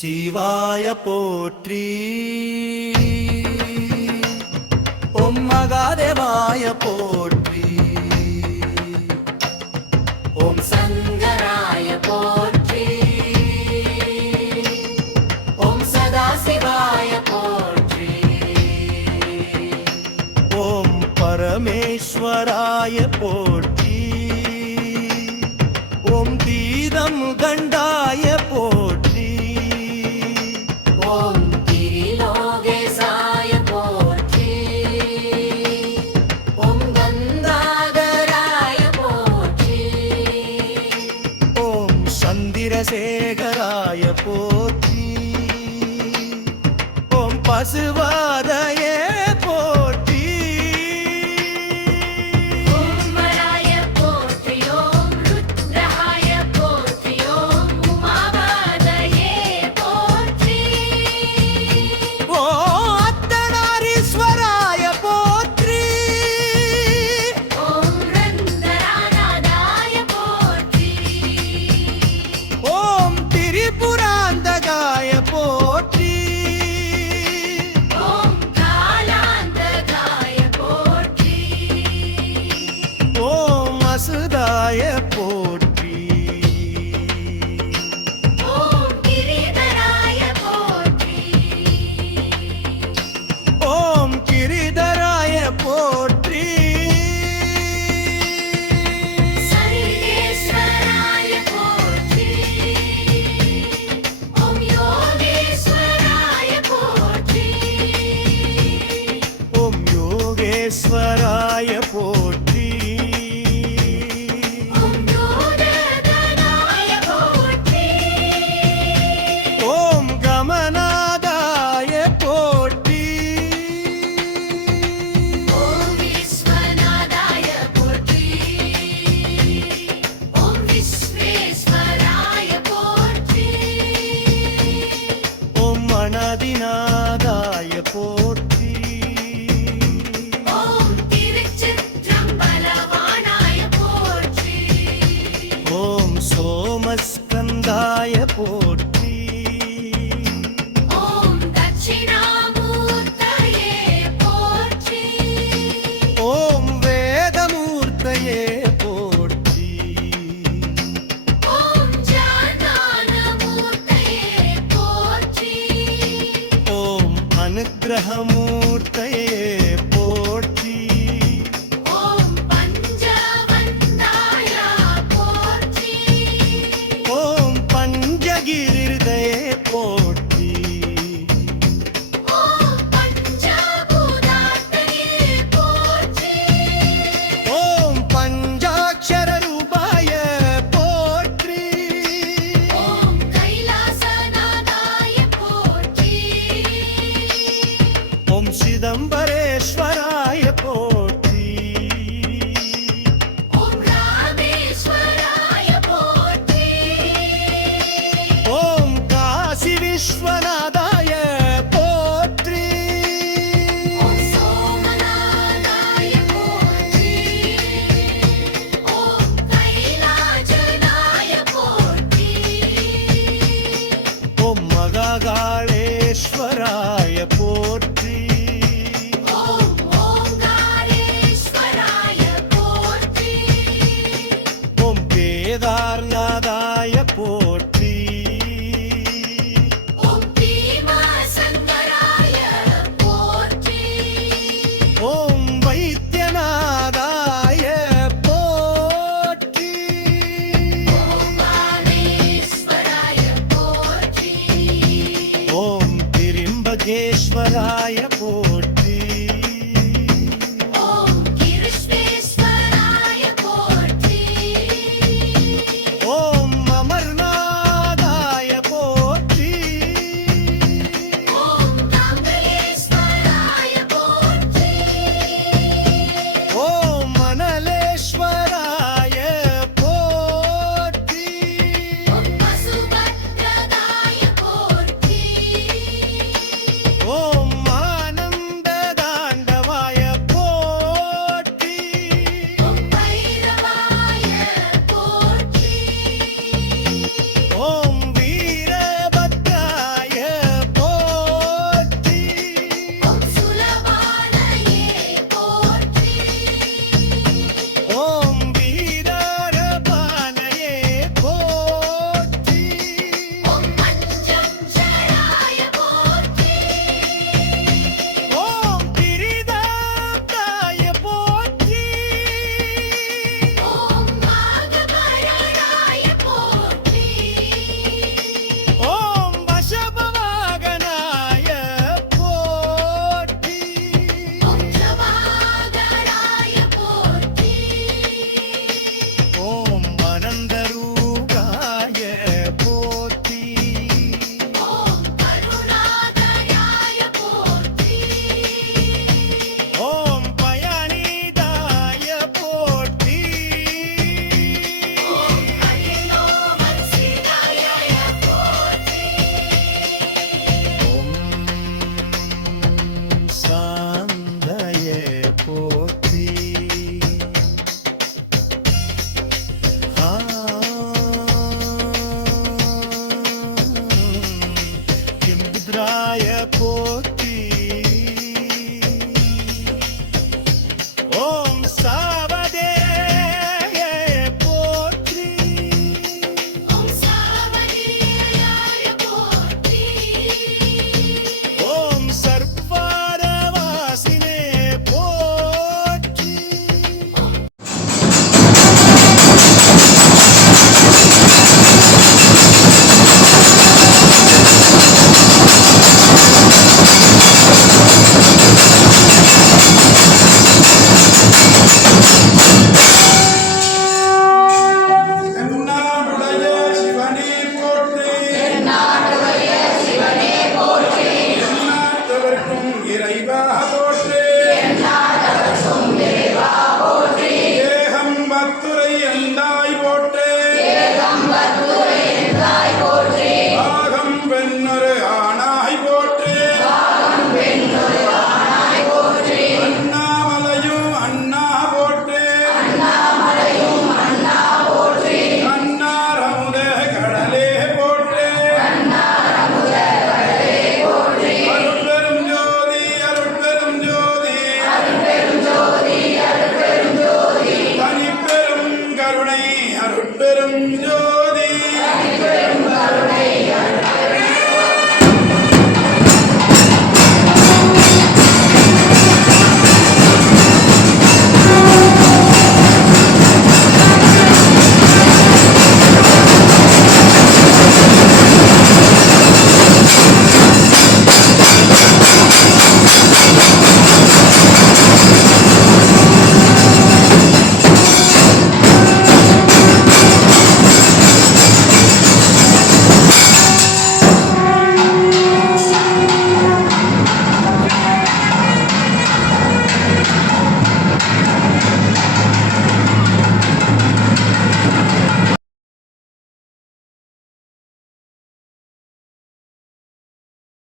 சிவாய போற்றி. ஓம் மகாதேவாய போற்றி. ஓம் சங்கராய போற்றி. ஓம் சதாசிவாய போற்றி. ஓம் பரமேஸ்வராய போற்றி. ஓம் தீதம் கண்டாய போற்றி. ஓம் திரிலோகேசாய போற்றி. ஓம் கந்தாதராய போற்றி. ஓம் சந்திரசேகராய போற்றி. ஓம் பசுவாதயே போற்றி. ஓம் வராய போற்றி. ஓம் ருத்ராய போற்றி. ஓம் உமாபதயே போற்றி. ஓ அர்த்தநாரீஸ்வராய போற்றி. ஓம் ரந்தராநாதாய போற்றி. ஓம் திரிபுராந்தகாய போற்றி. ஓம் காலாந்தகாய போற்றி. ஓம் அசுதாய போற்றி. ஓம் கிரிதராய போற்றி. ஓம் கிரிதராய போற்றி. சர்வேஸ்வராய போற்றி. ஓம் யோகேஸ்வராய போற்றி. ஓம் யோகேஸ்வராய போற்றி. ஓம் யோகதனாய போற்றி. ஓம் கமநாதாய போற்றி. ஓம் விஸ்வநாதாய போற்றி. ஓம் விஸ்வேஸ்வராய போற்றி. ஓம் அனதிநாதாய போற்றி. ஓம் திருச்சிற்றம்பலவானாய போற்றி. ஓம் சோமஸ்கந்தாய போற்றி. ஓம் தட்சிணாமூர்த்தயே போற்றி. ஓம் வேதமூர்த்தயே போற்றி. ஓம் ஜானமூர்த்தயே போற்றி. ஓம் அனுக்கிரகமூர்த்தயே போற்றி. ஓம் பஞ்சவந்தாய போற்றி. ஓம் பஞ்சகிரிதயே போற்றி. ஓம் பஞ்சபூதாத்தயே போற்றி. ஓம் பஞ்சாட்சர ரூபாய போற்றி. ஓம் கைலாசநாதாய போற்றி. ஓம் சிதம்பரேஸ்வராய போற்றி. ஓம் ராமேஸ்வராய போற்றி. ஓம் காசி விஸ்வநாதாய போற்றி. ஓம் சோமநாதாய போற்றி. ஓம் கைலாசநாய போற்றி. ஓம் மகாகாளேஸ்வராய போற்றி. ஓம் ஓங்காரேஸ்வராய போற்றி. ஓம் கேதார்நாதாய போற்றி. ஓம் பீமசங்கராய போற்றி. ஓம் வைத்தியநாதாய போற்றி. ஓங்காரேஸ்வராய போற்றி. ஓம் திரிம்பகேஸ்வராய போற்றி. ஓம் கிருஷ்ணேஸ்வராய போற்றி. ஓம் மம பரம் ஜோதி